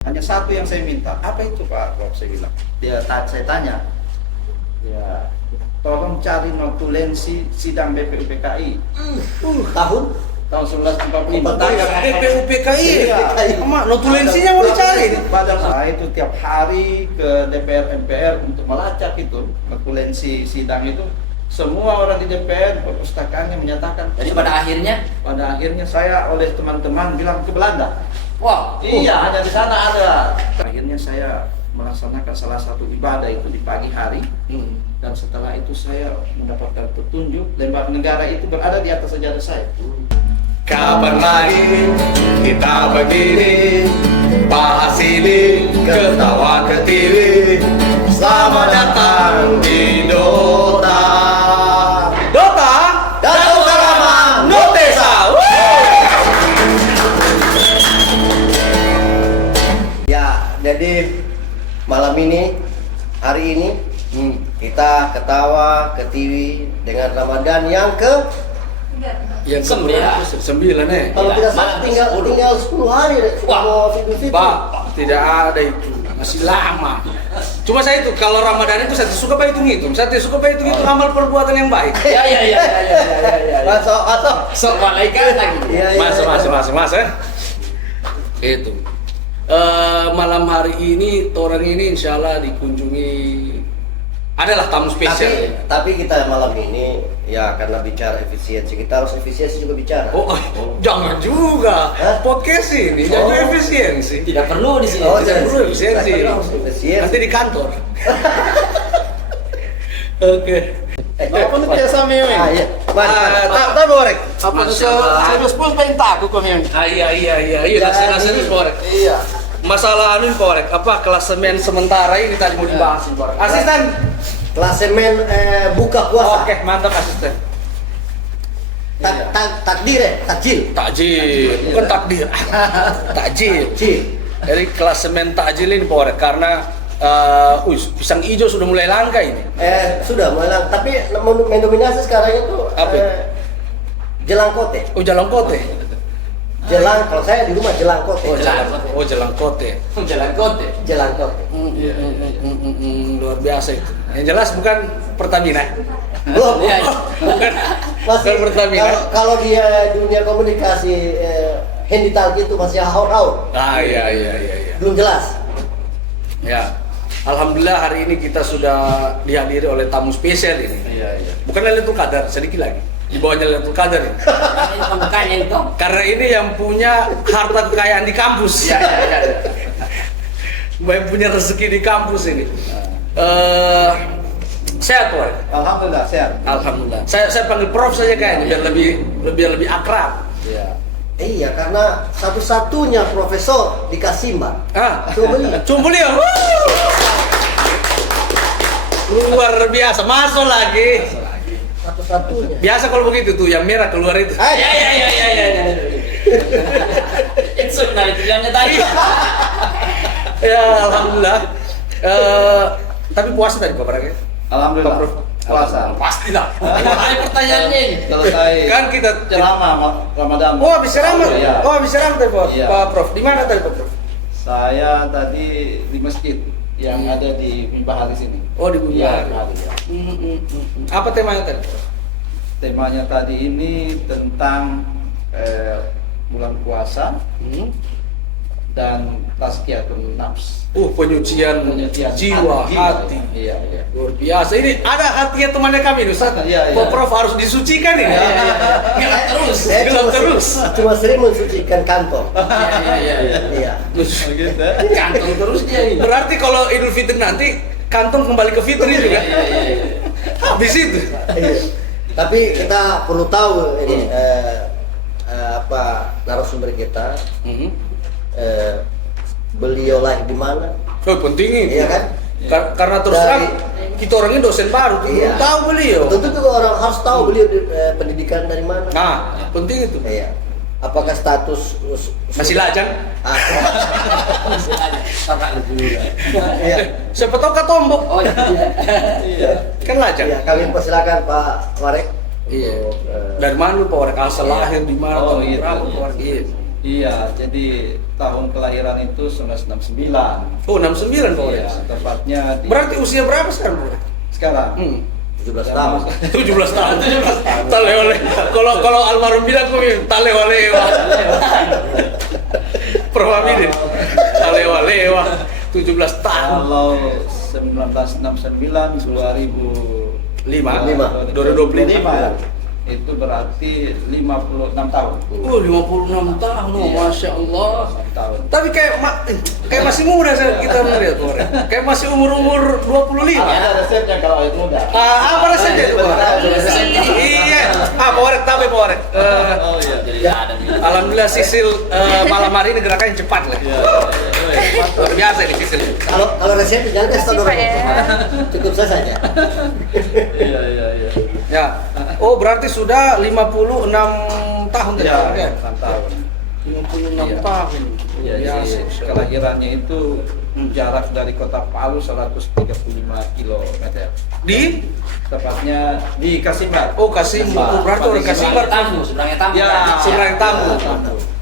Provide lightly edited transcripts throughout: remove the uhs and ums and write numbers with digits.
Hanya satu yang saya minta. Apa itu Pak Prof? Saya bilang. Saya tanya. Ya, tolong cari notulensi sidang BPUPKI. Tahun? Tahun 1945. BPUPKI. Iya. Notulensinya mau dicari. Padahal saya itu tiap hari ke DPR MPR untuk melacak itu notulensi sidang itu. Semua orang di DPR perpustakaannya menyatakan. Jadi pada akhirnya Saya oleh teman-teman bilang ke Belanda. wow. Iya, hanya di sana ada. Akhirnya saya melaksanakan salah satu ibadah itu di pagi hari. Dan setelah itu saya mendapatkan petunjuk lembaga negara itu berada di atas sejadah saya. Kapan lagi kita berdiri, bahas ini, ketawa ke TV. Selamat datang di Dota. Dota? Danau Utama Notesa. Ya, jadi malam ini, hari ini kita ketawa ke TV dengan Ramadan yang ke Yang sembilan kalau tidak salah tinggal 10 hari deh. Wah, Idul Fitri. Pak, tidak ada itu, masih lama. Cuma saya itu kalau Ramadan itu saya suka Pak hitung-hitung. Saya suka Pak hitung-hitung amal perbuatan yang baik. Ya. Masuk. Sok malaikat lagi. Mas. Itu. Malam hari ini, orang ini insya Allah dikunjungi adalah tamu spesial. Tapi kita malam ini ya karena bicara efisiensi, kita harus efisiensi juga bicara. Jangan juga. Hah? Podcast ini jangan efisiensi. Tidak perlu di sini. Tidak perlu efisiensi. Nanti di kantor. Oke. Apa nih biasa memang? Iya. Tak borek. Apa Saya sepuluh pengen takut kok memang. Iya. Nasi korek. Iya. Masalah anu korek. Apa klasemen sementara ini tadi mau dibahas korek. Asisten. Klasemen buka puasa. Oke, mantap asisten. Takdir ya, Takjil, bukan takdir. Takjil. Jadi klasemen takjil ini korek karena pisang hijau sudah mulai langka ini. Sudah malang, tapi mendominasi sekarang itu Apa? jelang kote. Jalan kote. Jelang, kalau saya di rumah jelang kote. Jalan kote. Jelang kote. Luar biasa itu. Yang jelas bukan Pertamina. Belum. Bukan Pertamina. Kalau dia dunia komunikasi handy talk itu masih haur-haur. Iya. Belum jelas. Ya. Alhamdulillah hari ini kita sudah dihadiri oleh tamu spesial ini. Iya. Bukan Lailatul Qadar, sedikit lagi. Di bawahnya Lailatul Qadar ini. Karena ini yang punya harta kekayaan di kampus. Iya. Yang punya rezeki di kampus ini. Sehat, Pak? Alhamdulillah sehat. Alhamdulillah. Saya panggil Prof saja kayaknya biar lebih akrab. Iya. Iya, karena satu-satunya profesor di Kasimba. Cuma beliau. Luar biasa, masuk lagi. Satu-satunya. Biasa kalau begitu tuh, yang merah keluar itu. Ya. Itu dari tujuannya tadi. Ya, alhamdulillah. Tapi puasa tadi Pak Barangnya? Alhamdulillah. Pak Prof. Puasa. Pastilah. Makanya pertanyaannya ini. Selesai. Kan kita ceramah Ramadan. Oh, habis ceramah. Iya. Oh, habis ceramah tadi Pak. Iya. Pak Prof. Di mana tadi Pak Prof? Saya tadi di masjid yang ada di Mibahari sini. Oh, di Iya, Mibahari. ya. Apa temanya tadi? Temanya tadi ini tentang bulan puasa dan tazkiyatun nafs. Penyucian jiwa, hati. Iya. Luar biasa. Ini ada artinya temannya kami, Ustaz. Iya. Pak Prof harus disucikan ini. Gelap terus. Gelap terus. Cuma sering mensucikan kantong. Iya. Gitu. Kantong terus dia ini. Berarti kalau Idul Fitri nanti kantong kembali ke fitri juga. Habis itu. Iya. Tapi kita perlu tahu ini apa narasumber kita. Beliau lahir di mana? Penting ini. Iya kan? Karena terus terang kita orang ini dosen baru, Iya. belum tahu beliau. Tentu juga orang harus tahu beliau pendidikan dari mana. Nah, penting itu. Iya. Apakah status Masih lajang? Iya. Siapa tahu katombok. Oh Iya. Kan lajang. Iya, kami persilakan Pak Warek. Iya. Untuk, Dari mana Pak Warek? Asal Iya. lahir di mana? Oh, tahun gitu. berapa, Pak Warek? Iya. Iya, jadi tahun kelahiran itu 1969. Oh, 69 Pak Iya, Ores. tepatnya di Berarti usia berapa sekarang Pak Ores? sekarang. 17 tahun. 17 tahun. Tale oleh. Kalau almarhum bilang gue tale oleh. Perwaminin. Tale oleh 17 tahun. Kalau 1969 2005 itu berarti 56 tahun. Oh, 56 tahun. Oh, Iya. Masya Allah. 56 tahun. Tapi kayak masih muda kita melihat Pak Ores. Kayak masih umur 25. Ada resepnya kalau awet muda. Apa rasanya itu Pak Ores? Iya. Pak Ores, tapi Pak Ores. Oh iya. Jadi ada nih. Alhamdulillah Sisil malam hari ini gerakannya cepat lah. Iya. Luar biasa ini Sisil. Kalau resep jangan kasih tahu Makasih, Pak, orang. Cukup saya saja. Iya. Ya. Oh, berarti sudah 56 tahun tadi Iya, Pak, ya? 6 tahun. 56 Iya. tahun. Iya, Luar jadi biasa. kelahirannya itu jarak dari kota Palu 135 km. Di Tepatnya di Kasimbar. Oh, Kasimbar. Oh, berarti orang Kasimbar. Seberangnya tamu. Ya, Seberang Tamu.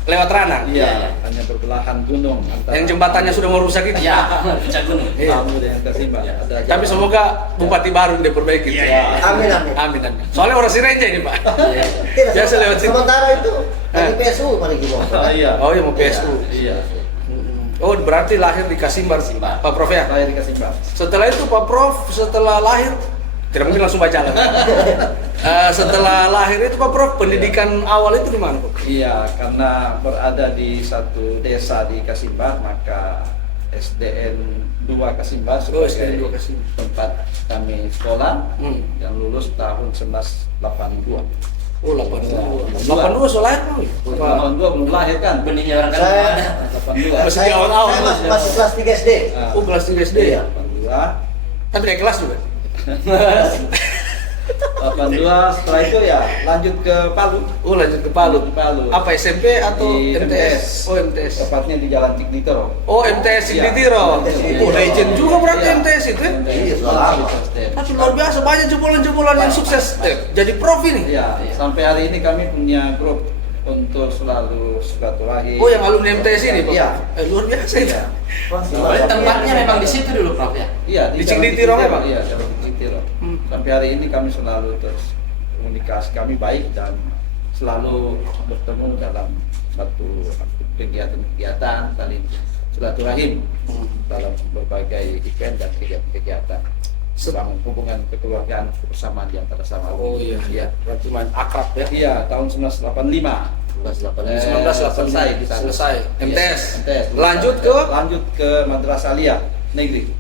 Lewat Rana. Iya, hanya berbelahan gunung antara Yang jembatannya sudah mau rusak itu. Iya, pecah gunung. Iya. Tamu dengan Kasimbar. Iya. Ada Tapi jalan. semoga bupati baru diperbaiki. Iya. Amin amin. Amin, amin. Soalnya orang Sirenja ini, Pak. Tidak, Biasa lewat situ. sementara itu dari PSU paling gimana? Oh, iya. Oh, ya mau PSU. Iya. Oh, berarti lahir di Kasimbar, Pak Prof ya? Lahir di Kasimbar. Setelah itu Pak Prof, setelah lahir, tidak mungkin langsung baca setelah lahir itu Pak Prof, pendidikan awal itu di mana Pak? Iya, karena berada di satu desa di Kasimbar, maka SDN 2 Kasimbar Oh, sebagai SDN 2 Kasimbar. tempat kami sekolah yang lulus tahun 1982. Oh, 82. 82 so lahir Pak? 82 belum lahir kan? Benihnya orang kan Saya- ada. 82. Masih di Saya awal-awal, masih kelas 3 SD. Ah, Oh, kelas 3 SD ya? 82. Tapi naik kelas juga? 82 setelah itu ya lanjut ke Palu. Oh, lanjut ke Palu. Palu. Apa SMP atau Di MTS? Oh, MTS. Tepatnya di Jalan Cignitoro. Oh, MTS Iya. Cignitiro. MTS Oh, legend juga berarti Iya. MTS itu ya? Iya, sudah lama. Tapi luar biasa, banyak jebolan-jebolan yang sukses. Jadi prof ini. Iya, sampai hari ini kami punya grup untuk selalu silaturahim. Oh, yang alumni MTS ini, Pak? Iya. Luar biasa itu. Iya. Tempatnya memang di situ dulu, Prof ya. Iya, Di Jalan Cignitiro memang? Iya, Jalan Cignitiro. Hmm. Sampai hari ini kami selalu terus komunikasi kami baik dan selalu bertemu dalam satu kegiatan-kegiatan saling silaturahim dalam berbagai event dan kegiatan-kegiatan. Membangun hubungan kekeluargaan kebersamaan di antara sama Oh iya, Iya. berarti main akrab ya. Iya, tahun 1985. 1985 selesai di sana. selesai. MTS. MTS. Lanjut ke Madrasah Aliyah Negeri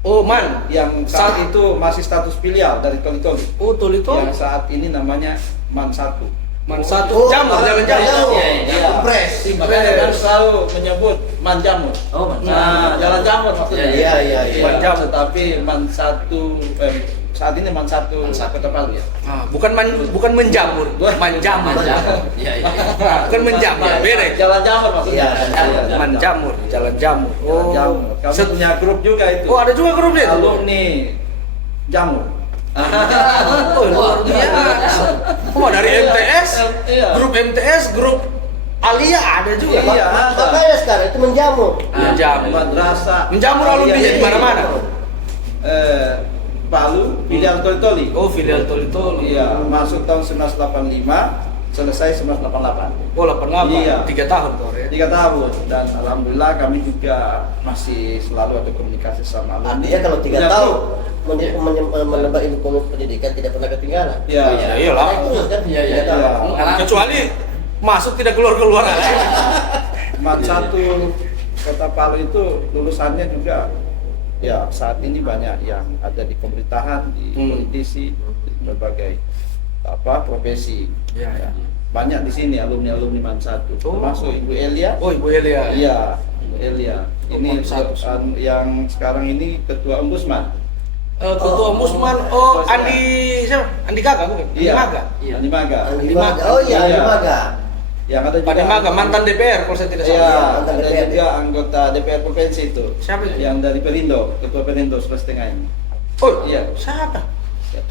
Oh, Man. yang saat itu masih status filial dari Toli-Toli. Oh, Tolito. Yang saat ini namanya Man 1. Man satu jamur, jalan jamur. Iya, iya. Impres. Makanya kan selalu menyebut Man Jamur. Oh, Man Nah, Jamur. jalan jamur maksudnya. Iya, iya, iya. Man Jamur, tapi Man 1 saat ini Man 1 Kota Palu ya. Ah, bukan menjamur, manjamur. Iya, iya. Bukan menjamur, beda. Jalan jamur maksudnya. Iya, Manjamur, jalan jamur. Jalan jamur. Kami Set- punya grup juga itu. Oh, ada juga grupnya itu. Alumni jamur. Oh, luar biasa. Oh, dari MTS, Iya. grup MTS, grup Alia ada juga. Iya. Makanya sekarang itu menjamur. Menjamur. Madrasah. Menjamur alumninya di mana-mana. Palu, filial Toli-Toli. Oh, filial Tolito. Iya, masuk tahun 1985, selesai 1988. Oh, 88. Iya. 3 tahun tuh ya. 3 tahun dan alhamdulillah kami juga masih selalu ada komunikasi sama alumni. Artinya kalau 3 Punya tahun grup. menambah ilmu pendidikan tidak pernah ketinggalan. Iya. Iya, iyalah. Terus kan? Iya, iya, 3 tahun. iya. Kecuali masuk tidak keluar-keluar aja. Mat 1 Kota Palu itu lulusannya juga ya saat ini banyak yang ada di pemerintahan, di politisi, di berbagai profesi. Iya, iya. Banyak di sini alumni Man 1. Oh. Termasuk Ibu Elia. Oh, Ibu Elia. Iya, Ibu Elia. Oh, Ini Man 1. yang sekarang ini ketua ombudsman. Ketua Ombudsman, Andi siapa? Andi Gaga bukan? Iya. Andi Maga. Andi Maga. Andi Maga. Oh iya, Andi Iya. Maga. Yang ada juga Andi Maga, mantan DPR kalau saya tidak Iya, salah. mantan ada DPR. juga anggota DPR provinsi itu. Siapa itu? Yang dari Perindo, ketua Perindo Sulawesi Tengah ini. Oh, Iya. siapa?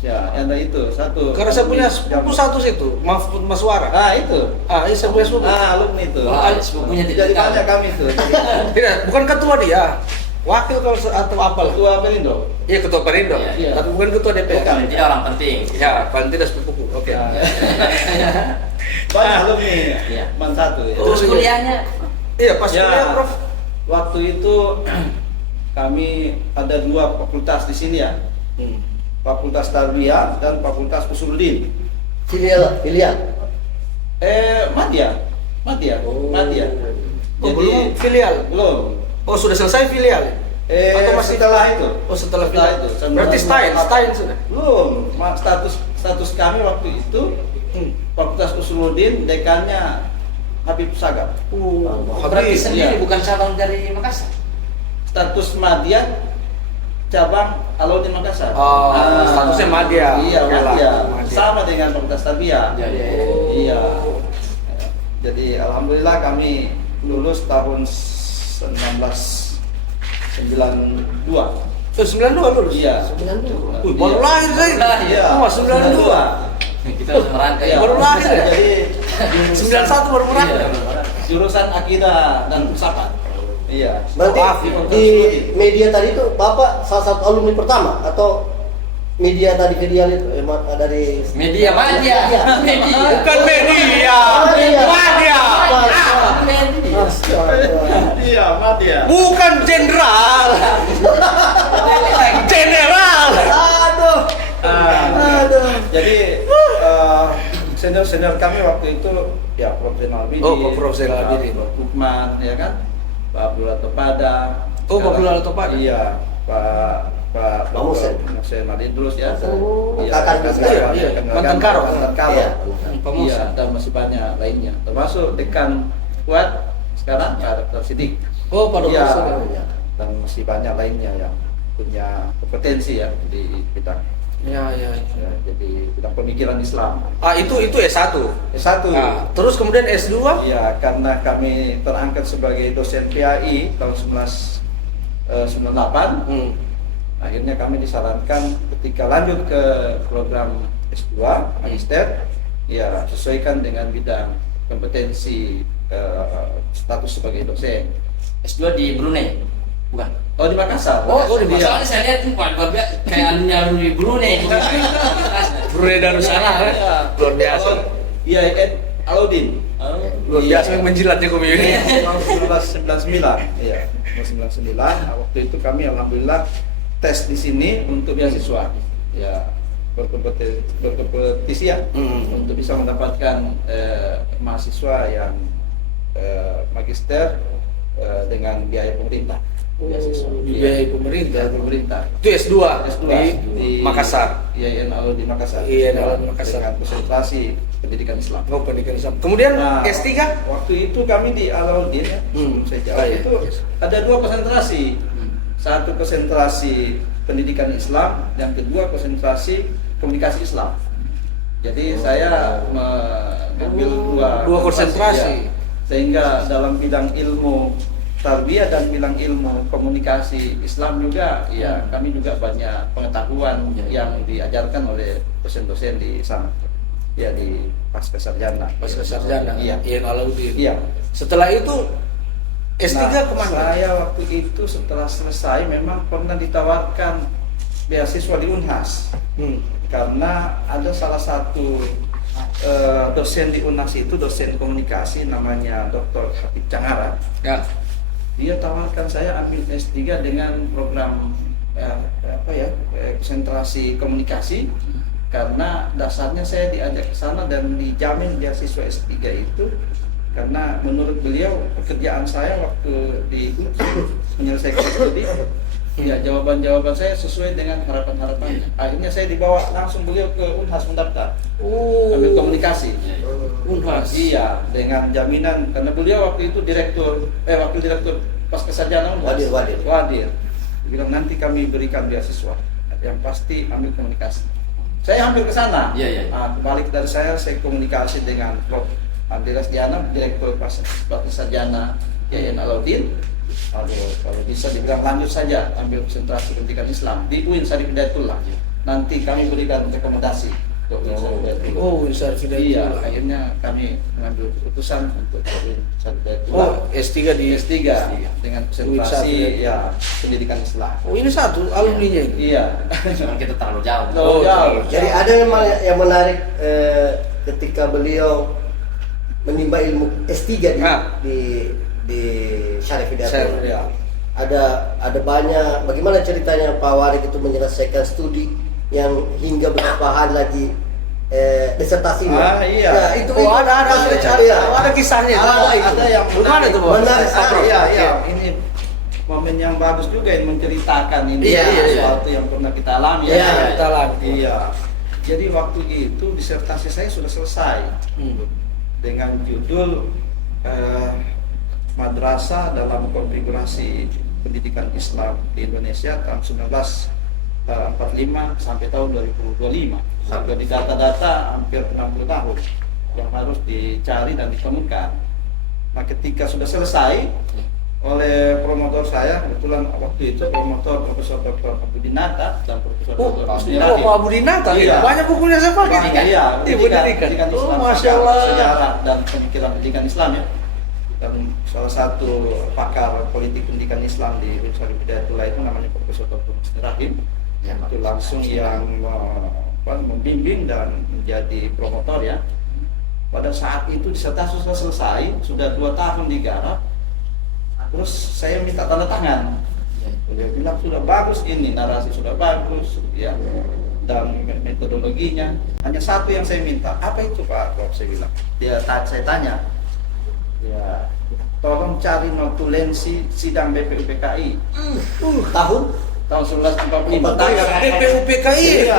Ya, ada itu satu. Karena saya punya sepupu satu situ, Mahfud Maswara. Ah itu. Iya saya punya sepupu. Alumni itu. Wah, sepupunya Jadi tidak banyak tahu. kami itu. Tidak, bukan ketua dia. Wakil kalau atau apa lah. Ketua Perindo. Iya ketua Perindo, Iya. tapi bukan ketua DPR. Bukan. Dia orang penting. Ya, paling tidak sepupuku. Oke. Nah, banyak alumni. Iya. Man satu. Ya. Terus kuliahnya Iya pas Ya, kuliah, Prof. Waktu itu kami ada 2 fakultas di sini ya. Fakultas Tarbiyah dan Fakultas Usuluddin. Filial. Madya. Oh. Oh, belum filial. belum. Oh, sudah selesai filial. Atau masih setelah itu? Oh, setelah filial. itu. Berarti Stein sudah. Belum. Status kami waktu itu Fakultas Usuluddin, dekannya Habib Sagaf. berarti Habis. sendiri Iya. bukan cabang dari Makassar. Status Madya cabang Alauddin Makassar. Oh, statusnya Madya. Iya, Oke lah, Madya. Madya. Sama dengan Fakultas Tarbiyah. Iya, iya, Iya. Jadi alhamdulillah kami lulus tahun 1992. Oh, 92 lulus. Iya. 92. Wih, baru lahir saya. Iya. Oh, 92. Kita harus merangkai. Iya. Baru lahir ya? Jadi 91 baru merangkai. Iya. jurusan akidah dan filsafat. Iya. Berarti di media tadi itu Bapak salah satu alumni pertama atau media tadi Filial itu dari Media Madya. Media. Bukan media. Madya. Madya. Iya, Madya. Bukan jenderal. General. Aduh. Jadi senior kami waktu itu ya Prof. Zainal Abidin, Oh, Prof. Zainal Abidin. Pak Lukman, ya kan, Pak Abdullah Topada. Oh, Pak Abdullah Topada. Iya, Pak Musen. Musen Madidrus ya. Oh, Iya, kakak kakak, saya. iya, Iya, kakak, mantan Karo. mantan Karo. Iya. Pak Iya, Musen. dan masih banyak lainnya. Termasuk dekan Kuat sekarang Pak Dr. Sidik. Oh, Pak Dr. Iya, Sidik. dan masih banyak lainnya yang punya kompetensi ya di bidang Ya. ya, jadi bidang pemikiran Islam. Itu S1. S1. Nah, terus kemudian S2? Iya, karena kami terangkat sebagai dosen PAI tahun 1998, akhirnya kami disarankan ketika lanjut ke program S2 magister, ya sesuaikan dengan bidang kompetensi status sebagai dosen. S2 di Brunei. Bukan. Oh, di Makassar. di Iya. Soalnya saya lihat tuh Pak Babia kayak alumni Brunei. Brunei Darussalam. Iya. Luar biasa. Iya, Alauddin. Luar biasa yang menjilatnya kami ini. Tahun 1999. Iya, 1999. Nah, waktu itu kami alhamdulillah tes di sini untuk beasiswa. Ya, berkompetisi ya untuk bisa mendapatkan mahasiswa yang magister dengan biaya pemerintah. Beasiswa. Biaya pemerintah. Biaya pemerintah. Itu S2, S2 di Makassar. IAIN Alauddin Makassar. IAIN Alauddin Makassar. Dengan konsentrasi pendidikan Islam. Oh, pendidikan Islam. Kemudian Nah, S3? waktu itu kami di Alauddin ya, sebelum saya jawab iya. itu ada 2 konsentrasi. Satu konsentrasi pendidikan Islam, yang kedua konsentrasi komunikasi Islam. Jadi saya mengambil dua konsentrasi. ya. Sehingga dalam bidang ilmu tarbiyah dan bidang ilmu komunikasi Islam juga, ya kami juga banyak pengetahuan yang diajarkan oleh dosen-dosen di sana. Ya di pasca sarjana. Pasca sarjana. Iya. IAIN Alauddin. Iya. Setelah itu S3 Nah, kemana? Saya waktu itu setelah selesai memang pernah ditawarkan beasiswa di Unhas karena ada salah satu dosen di Unhas itu, dosen komunikasi namanya Dr. Habib Cangara. Ya. Dia tawarkan saya ambil S3 dengan program konsentrasi komunikasi karena dasarnya saya diajak ke sana dan dijamin beasiswa S3 itu karena menurut beliau pekerjaan saya waktu di menyelesaikan studi ya jawaban-jawaban saya sesuai dengan harapan-harapannya. Akhirnya saya dibawa langsung beliau ke Unhas mendaftar ambil komunikasi. Unhas. Iya, dengan jaminan karena beliau waktu itu wakil direktur pasca sarjana Unhas. Wadir. Dia bilang nanti kami berikan beasiswa. Yang pasti ambil komunikasi. Saya hampir ke sana. Iya. Balik dari saya komunikasi dengan Prof. Andreas Diana, direktur pasca sarjana IAIN Alauddin. Kalau bisa dibilang lanjut saja ambil konsentrasi pendidikan Islam di UIN Syarif Hidayatullah. nanti kami berikan rekomendasi untuk Syarifatul. Oh, Syarifatul. Iya, akhirnya kami mengambil keputusan untuk Syarifatul. Oh, S3 di S3 dengan konsentrasi ya pendidikan Islam. Oh, ini satu alumninya ini. Iya. Cuman kita terlalu jauh. Oh, jauh. Jadi ada memang yang menarik ketika beliau menimba ilmu S3 di Syarif Hidayatullah. Iya. Ada banyak bagaimana ceritanya Pak Warid itu menyelesaikan studi yang hingga berapa hari lagi disertasinya. Iya. Nah, itu ada kisahnya. Ada yang Gimana itu, Bos? Menarik. Iya. Ini momen yang bagus juga yang menceritakan ini sesuatu yang pernah kita alami. Iya, kita alami. Iya. Jadi waktu itu disertasi saya sudah selesai dengan judul Madrasah dalam Konfigurasi Pendidikan Islam di Indonesia tahun 1945 sampai tahun 2025. Sudah di data-data hampir 60 tahun yang harus dicari dan ditemukan. Nah, ketika sudah selesai oleh promotor saya, kebetulan waktu itu promotor Profesor Dr. Abudinata dan Profesor Dr. Abudinata. Pak Abudinata, Iya. banyak bukunya saya pakai. Iya, pendidikan Oh, Islam, Masya Allah. sejarah dan pemikiran pendidikan Islam ya. Dan salah satu pakar politik pendidikan Islam di Syarif Hidayatullah itu namanya Profesor Dr. Musni Rahim. Ya, Itu langsung yang membimbing dan menjadi promotor ya. Pada saat itu disertasi sudah selesai, sudah 2 tahun digarap. Terus saya minta tanda tangan. Dia bilang sudah bagus ini, narasi sudah bagus ya, dan metodologinya. Hanya satu yang saya minta, apa itu Pak Prof? Saya bilang. Saya tanya, ya tolong cari notulensi sidang BPUPKI tahun 1945. BPUPKI. Iya.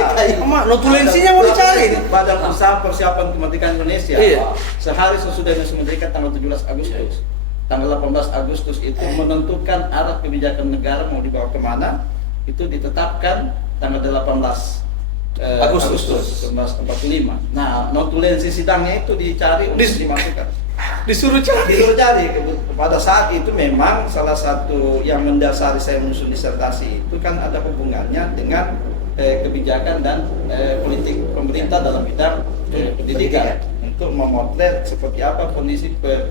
Notulensinya mau dicari. Badan Usaha Persiapan Kemerdekaan Indonesia. Iya. Sehari sesudah Indonesia merdeka tanggal 17 Agustus. Tanggal 18 Agustus itu menentukan arah kebijakan negara mau dibawa kemana. Itu ditetapkan tanggal 18 Agustus 1945. Nah, notulensi sidangnya itu dicari untuk dimasukkan. Disuruh cari. Pada saat itu memang salah satu yang mendasari saya menyusun disertasi itu kan ada hubungannya dengan kebijakan dan politik pemerintah dalam bidang pendidikan untuk memotret seperti apa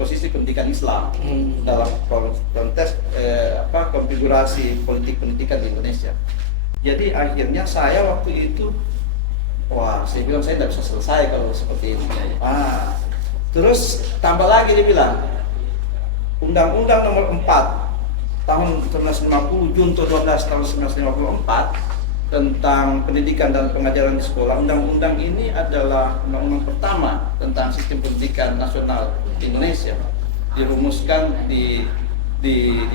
posisi pendidikan Islam dalam konteks konfigurasi politik pendidikan di Indonesia. Jadi akhirnya saya waktu itu saya bilang saya tidak bisa selesai kalau seperti ini. Terus tambah lagi dia bilang Undang-Undang Nomor 4 tahun 1950, Junto 12 tahun 1954 tentang pendidikan dan pengajaran di sekolah. Undang-undang ini adalah undang-undang pertama tentang sistem pendidikan nasional di Indonesia. Dirumuskan di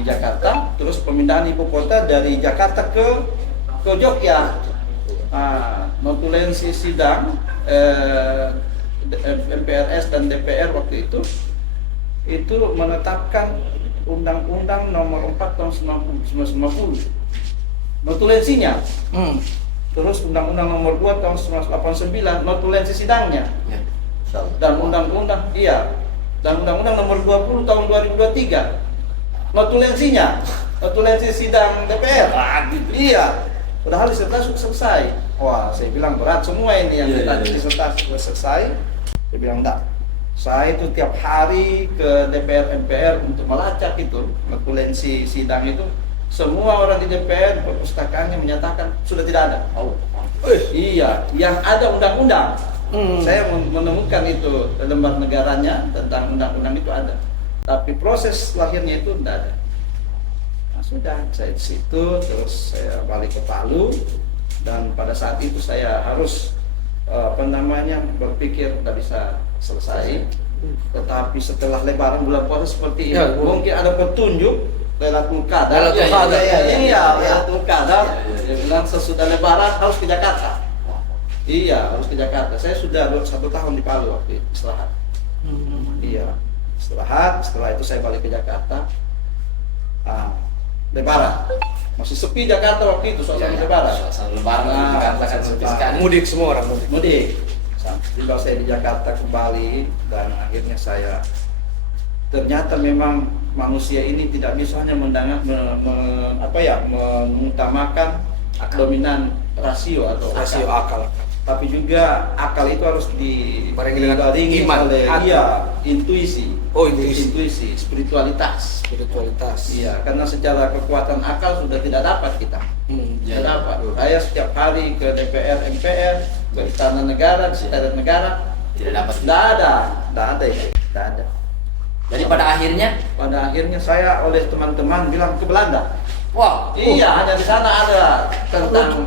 Jakarta, terus pemindahan ibu kota dari Jakarta ke Jogja. Notulensi sidang MPRS dan DPR waktu itu menetapkan Undang-Undang Nomor 4 tahun 1990 notulensinya. Terus Undang-Undang Nomor 2 tahun 1989 notulensi sidangnya. Dan Undang-Undang Nomor 20 tahun 2023 notulensinya, notulensi sidang DPR. Iya. Padahal disertasi sudah selesai. Saya bilang berat semua ini yang kita disertasi sudah selesai. Saya bilang enggak. Saya itu tiap hari ke DPR MPR untuk melacak itu notulensi sidang itu. Semua orang di DPR perpustakaannya menyatakan sudah tidak ada. Iya, yang ada undang-undang. Saya menemukan itu lembar negaranya tentang undang-undang itu ada. Tapi proses lahirnya itu tidak ada. Sudah, saya di situ, terus saya balik ke Palu, dan pada saat itu saya harus berpikir tidak bisa selesai. Tetapi setelah Lebaran bulan puasa seperti ini, mungkin ada petunjuk Lailatul Qadar. Lailatul Qadar. Dia bilang sesudah Lebaran harus ke Jakarta. Iya, harus ke Jakarta. Saya sudah 1 tahun di Palu waktu itu, istirahat. Iya, istirahat. Setelah itu saya balik ke Jakarta. Lebaran masih sepi Jakarta waktu itu, suasana Lebaran. Suasana Lebaran Jakarta kan sepi sekali. Mudik semua orang Mudik. Tiba saya di Jakarta kembali, dan akhirnya saya ternyata memang manusia ini tidak bisa hanya mengutamakan dominan rasio atau rasio akal. Tapi juga akal itu harus Barengi dengan dibarengi iman, oleh hati. intuisi. Oh, intuisi. Spiritualitas. Spiritualitas. Iya, karena secara kekuatan akal sudah tidak dapat kita. Ya, Tidak dapat. Saya setiap hari ke DPR, MPR, ke Istana Negara, ke Sekretariat Negara, Tidak dapat. tidak ada itu, tidak ada. Jadi pada akhirnya, Pada akhirnya saya oleh teman-teman bilang ke Belanda. wah, Iya, hanya di sana ada tentang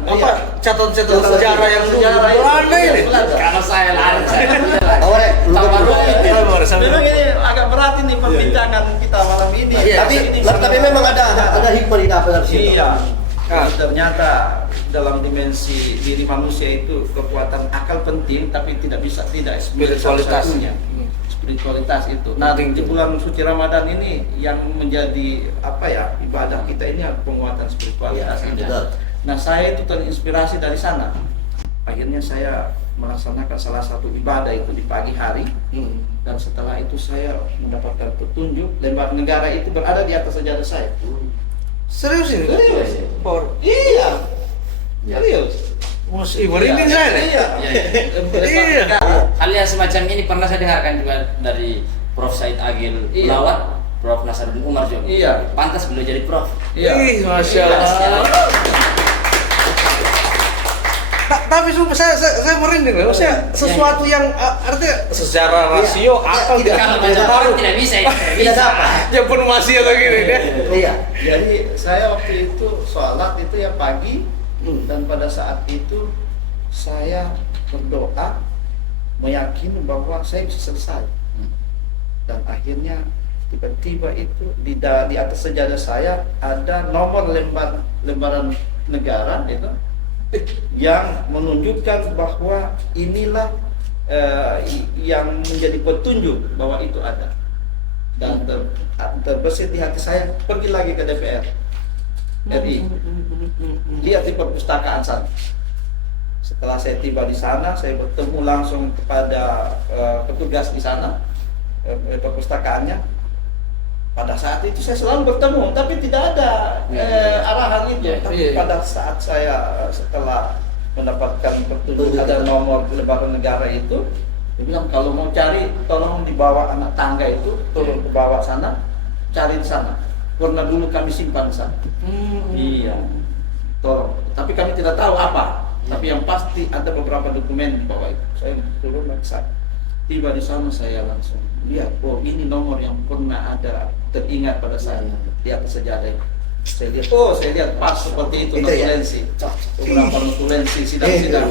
Catatan sejarah yang dulu sejarah itu. Belanda Iya, ini. Belanda. karena saya lari, saya tidak lari. Oh, Rek, lu Sama kan dulu itu. Memang ini agak berat ini perbincangan kita malam ini. Iya, tapi memang ada hikmah di dalam situ. Iya. Ah. Ternyata dalam dimensi diri manusia itu kekuatan akal penting, tapi tidak Spiritualitas. satu-satunya. Spiritualitas itu. Nah, di bulan suci Ramadan ini yang menjadi ibadah kita ini penguatan spiritualitas Iya, ini. betul. Nah, saya itu terinspirasi dari sana. Akhirnya saya melaksanakan salah satu ibadah itu di pagi hari. Dan setelah itu saya mendapatkan petunjuk lembar negara itu berada di atas sajadah saya. Serius ini? Serius. Por. Iya. Serius. Merinding saya nih. Iya. Iya. Hal yang semacam ini pernah saya dengarkan juga dari Prof. Said Agil Iya. Melawat, Prof. Nasaruddin Umar juga. Iya. Pantas beliau jadi Prof. Iya. Ih, Masya Iya, Allah. Tapi sumpah saya merinding loh. Maksudnya sesuatu yang artinya secara rasio akal Tidak. Kalau baca Quran tidak bisa itu. Tidak dapat. Ya pun masih atau gini ya. Iya. Jadi saya waktu itu sholat itu ya pagi dan pada saat itu saya berdoa meyakini bahwa saya bisa selesai. Dan akhirnya tiba-tiba itu di atas sajadah saya ada nomor lembaran negara itu yang menunjukkan bahwa inilah yang menjadi petunjuk bahwa itu ada. Dan terbesit di hati saya, pergi lagi ke DPR RI, lihat di perpustakaan sana. Setelah saya tiba di sana, saya bertemu langsung kepada petugas di sana, perpustakaannya. Pada saat itu saya selalu bertemu, tapi tidak ada arahan itu. Tapi pada saat saya setelah mendapatkan petunjuk ada nomor lembaran negara itu, dia bilang kalau mau cari tolong dibawa anak tangga itu turun ke bawah sana, cari di sana. Karena dulu kami simpan di sana. Iya, tolong. Tapi kami tidak tahu apa. Tapi yang pasti ada beberapa dokumen di bawah itu. Saya turun ke sana. Tiba di sana saya langsung lihat, oh ini nomor yang pernah ada teringat pada saya di atas sejadah ini. Saya lihat pas seperti itu notulensi. Beberapa notulensi sidang-sidang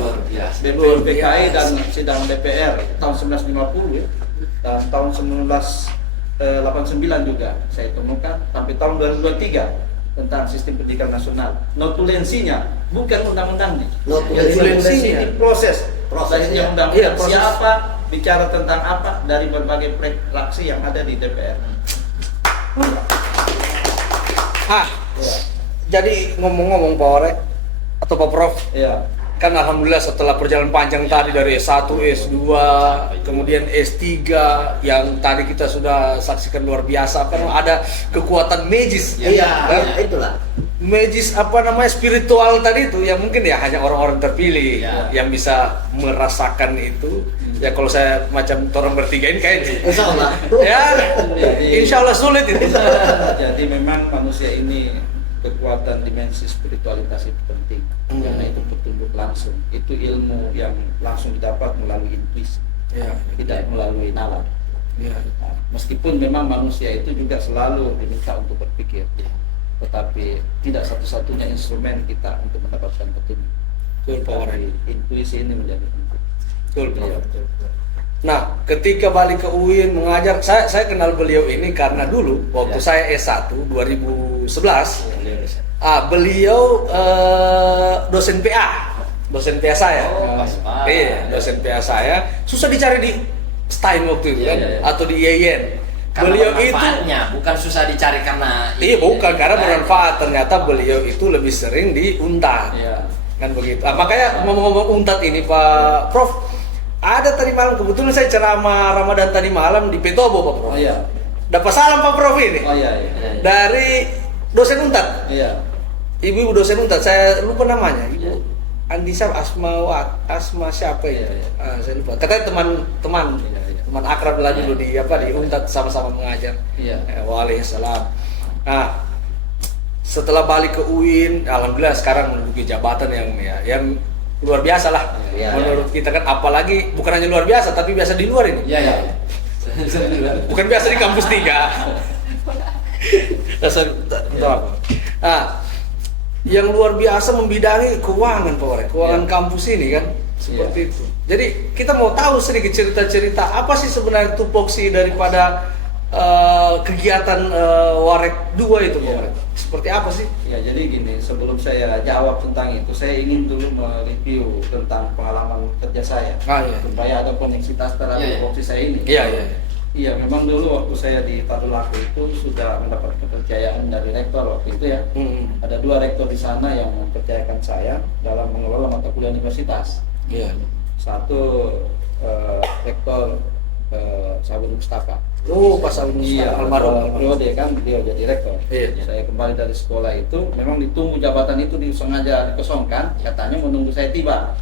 BPKI dan sidang DPR tahun 1950 ya. Dan tahun 1989 juga saya temukan sampai tahun 2023 tentang sistem pendidikan nasional. Notulensinya bukan undang-undangnya. Notulensi ini proses ya. undang-undang Iya, proses. siapa bicara tentang apa dari berbagai praksi yang ada di DPR. Jadi ngomong-ngomong Pak Orek atau Pak Prof, Iya. kan alhamdulillah setelah perjalanan panjang tadi dari S1, S2, kemudian S3 yang tadi kita sudah saksikan luar biasa, kan ada kekuatan magis. Iya, Kan? itulah. Magis spiritual tadi itu ya mungkin ya hanya orang-orang terpilih yang bisa merasakan itu. Ya kalau saya macam orang bertiga ini kayaknya Insya Allah. ya insya Allah sulit itu. Jadi memang manusia ini kekuatan dimensi spiritualitas itu penting karena itu petunjuk langsung. Itu ilmu yang langsung didapat melalui intuisi, tidak melalui nalar. Nah, meskipun memang manusia itu juga selalu diminta untuk berpikir, tetapi tidak satu-satunya instrumen kita untuk mendapatkan petunjuk. Tapi intuisi ini menjadi penting. Betul. Nah, ketika balik ke UIN mengajar, saya kenal beliau ini karena dulu waktu saya S1 2011, beliau dosen PA saya. Iya, dosen PA saya. Susah dicari di Stein waktu itu kan, atau di IAIN. Beliau itu bukan susah dicari karena bukan karena bermanfaat. Ternyata beliau itu lebih sering di Untar. Kan begitu. Makanya ngomong-ngomong Untar ini Pak Prof, ada tadi malam kebetulan saya ceramah Ramadan tadi malam di Petobo Pak Prof. Dapat salam Pak Prof ini. Dari dosen Untar. Iya. Ibu dosen Untar, saya lupa namanya. Andisa Asma siapa ya? Iya, iya. Saya lupa. Katanya teman Iya, iya. teman akrab lah dulu Iya. di Untat sama-sama mengajar. Iya. Waalaikumsalam. Nah, setelah balik ke UIN, alhamdulillah sekarang menduduki jabatan yang luar biasa lah. Iya, Menurut kita kan, apalagi bukan hanya luar biasa tapi biasa di luar ini. Iya, iya. Bukan biasa di kampus 3. Nah, yang luar biasa membidangi keuangan Pak Warek, keuangan Iya. kampus ini kan seperti itu. Jadi kita mau tahu sedikit cerita-cerita apa sih sebenarnya tupoksi daripada kegiatan Warek 2 itu Pak Iya. Warek? Seperti apa sih? Ya, jadi gini, sebelum saya jawab tentang itu, saya ingin dulu mereview tentang pengalaman kerja saya. Iya. Supaya ada koneksitas terhadap Iya, iya. tupoksi saya ini. Iya, iya. Iya, memang dulu waktu saya di Tadulako itu sudah mendapat kepercayaan dari rektor waktu itu ya. Ada 2 rektor di sana yang mempercayakan saya dalam mengelola mata kuliah universitas. Iya. Satu rektor Sabun Mustafa. Oh, Pak Salim Iya, almarhum. periode kan beliau jadi rektor. Iya. Saya kembali dari sekolah itu, memang ditunggu jabatan itu sengaja dikosongkan, katanya menunggu saya tiba.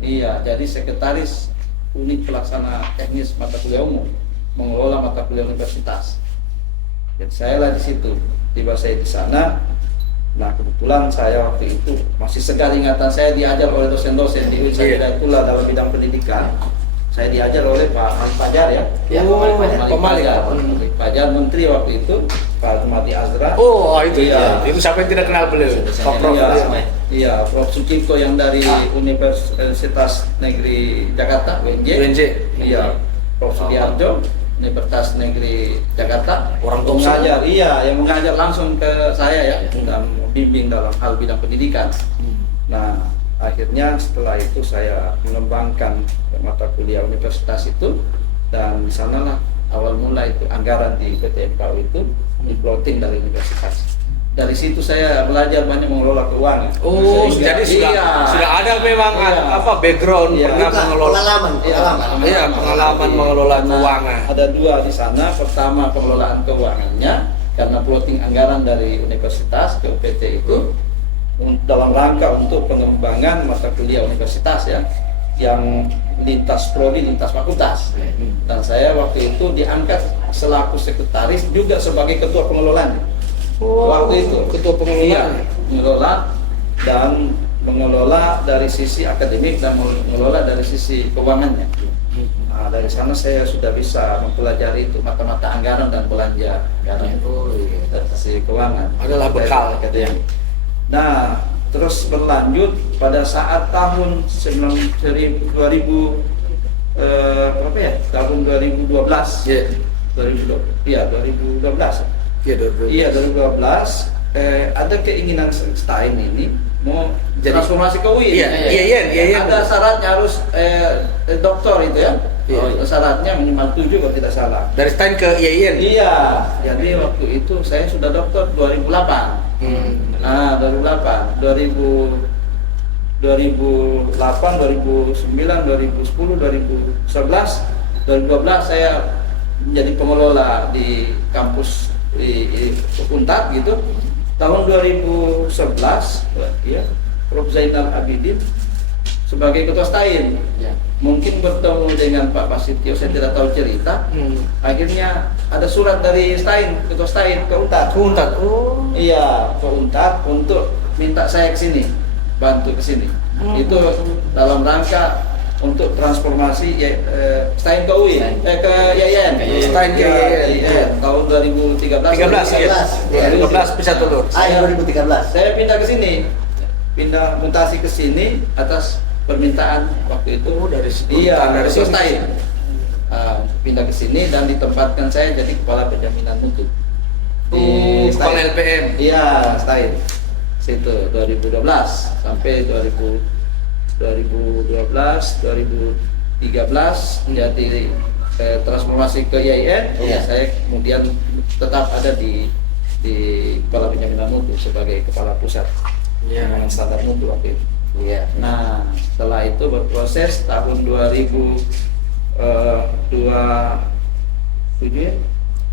Iya, jadi sekretaris unit pelaksana teknis mata kuliah umum, mengelola mata kuliah universitas. Dan saya lah di situ. Tiba saya di sana. Nah, kebetulan saya waktu itu masih segar ingatan saya diajar oleh dosen-dosen di Universitas Hidayatullah dalam bidang pendidikan. Saya diajar oleh Pak Malik Fajar ya. Ya, Oh, Pak Malik Pak Malik. Malik Fajar Menteri waktu itu, Pak Tumati Azra. Oh, itu Iya. ya. Itu siapa yang tidak kenal beliau? Dosen Pak Prof. Iya, Iya. iya, Prof Sukito yang dari Universitas Negeri Jakarta, UNJ. UNJ. Iya, Prof Sudiarjo, Universitas Negeri Jakarta. Orang tua mengajar, iya, yang mengajar langsung ke saya ya, Iya. dan membimbing dalam hal bidang pendidikan. Nah, akhirnya setelah itu saya mengembangkan mata kuliah universitas itu, dan di sanalah awal mula itu anggaran di PT MKU itu di-plotting dari universitas. Dari situ saya belajar banyak mengelola keuangan. Oh, Sehingga- jadi sudah ada memang Iya. background Iya. pernah Bukan, mengelola. pengalaman. Iya, pengalaman mengelola Karena keuangan. Ada 2 di sana. Pertama, pengelolaan keuangannya karena plotting anggaran dari universitas ke PT itu dalam rangka untuk pengembangan mata kuliah universitas ya, yang lintas prodi, lintas fakultas. Dan saya waktu itu diangkat selaku sekretaris juga sebagai ketua pengelolaan. Waktu itu ketua pengelola. Iya, mengelola dan mengelola dari sisi akademik dan mengelola dari sisi keuangannya. Nah, dari sana saya sudah bisa mempelajari itu mata-mata anggaran dan belanja anggaran dari sisi keuangan. Adalah bekal. Akademik. Nah, terus berlanjut pada saat tahun 2000 berapa ya? Tahun 2012. Iya. 2012. Iya, Iya, 2012 ada keinginan Stein ini mau Jadi- transformasi ke UIN. Iya, iya. Ada syaratnya harus doktor itu ya. Iya. Syaratnya minimal 7 kalau tidak salah. Dari Stein ke IAIN. Iya, jadi waktu itu saya sudah doktor 2008. Nah, 2008, 2008, 2009, 2010, 2011, 2012 saya menjadi pengelola di kampus di Untat gitu. Tahun 2011 ya, Prof Zainal Abidin sebagai ketua Stein. Ya. Mungkin bertemu dengan Pak Pasitio, saya tidak tahu cerita. Akhirnya ada surat dari Stein, ketua Stein ke Untat. Untat. Oh. Iya, ke Untat untuk minta saya ke sini, bantu ke sini. Itu dalam rangka untuk transformasi Stein ke UIN, ke YIN. Stein ke YIN tahun 2013. 13 bisa telur. Akhir 2013. Saya pindah ke sini, pindah mutasi ke sini atas permintaan waktu itu. Oh, dari situ. Iya, Dari dari sini. Stein. Pindah ke sini dan ditempatkan saya jadi kepala penjaminan mutu di Kepala Stein. LPM. Iya, Stein. Situ 2012 sampai 2012, 2013 jadi transformasi ke YIN. Iya. Saya kemudian tetap ada di kepala penjaminan mutu sebagai kepala pusat pengembangan standar mutu waktu itu. Iya. Nah, setelah itu berproses tahun 2027 ya?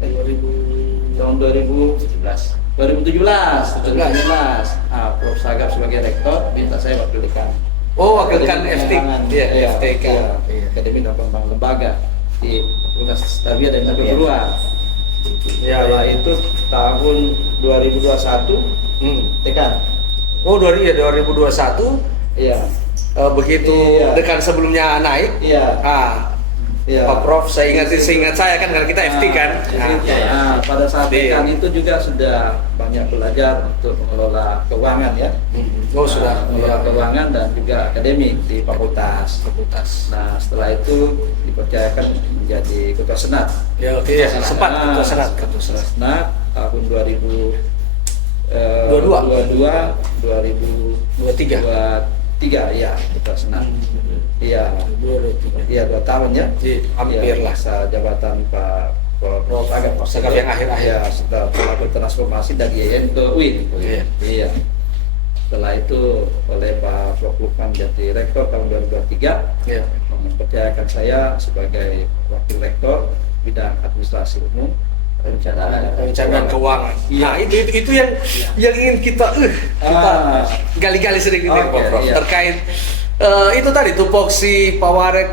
2000 tahun 2017. 2017. Nah, Prof. Sagap sebagai rektor, minta saya wakil dekan. Oh, wakil dekan Akademi FT, Pengembangan, iya, iya, FTK. iya, Iya. Akademi dan Pengembangan Lembaga di Universitas Tarbiyah dan Keguruan. Iya, Setelah iya. itu tahun 2021 dekan. Oh, 2021 Iya. begitu Iya. dekan sebelumnya naik. Iya. Iya. Pak Prof, seingat saya kan karena kita FT kan. Pada saat Iya. dekan itu juga sudah banyak belajar untuk mengelola keuangan ya. Oh, sudah. Mengelola Iya. keuangan dan juga akademik di fakultas. Nah, setelah itu dipercayakan menjadi ketua senat. Ya, oke ya. Sempat ketua senat. Ketua senat tahun 2023 ya, ketua senat. Iya. 2023. Iya, 2 tahun ya. Hampir Iya, lah. masa jabatan Pak Prof. Sagap yang akhir-akhir. Ya, setelah melakukan transformasi dari YN ke UIN. Iya. Iya. Setelah itu oleh Pak Prof. Lukman jadi rektor tahun 2023, Iya. mempercayakan saya sebagai wakil rektor bidang administrasi umum, Perencanaan keuangan. Iya. Nah, itu yang ingin kita gali-gali sedikit nih, Oke, Pak Prof. iya. Terkait itu tadi tupoksi Pak Warek,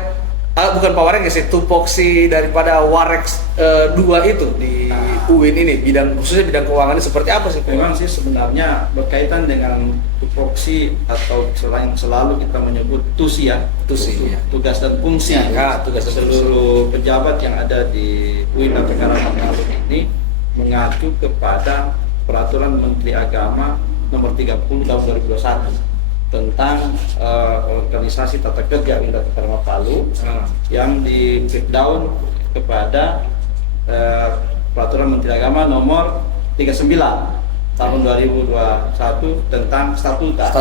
bukan Pak Warek sih, tupoksi daripada Warek 2 itu di UIN ini, khususnya bidang keuangan ini seperti apa sih? Pak? Memang sih sebenarnya berkaitan dengan tupoksi atau selalu kita menyebut TUSI ya, TUSI, ya. tugas dan fungsi. Ya, tugas dan Seluruh pejabat yang ada di UIN atau Karangasem ini mengacu kepada Peraturan Menteri Agama Nomor 30 Tahun 2021 tentang organisasi tata kerja UIN Dato' Karama Palu yang di breakdown kepada Peraturan Menteri Agama Nomor 39 Tahun 2021 tentang statuta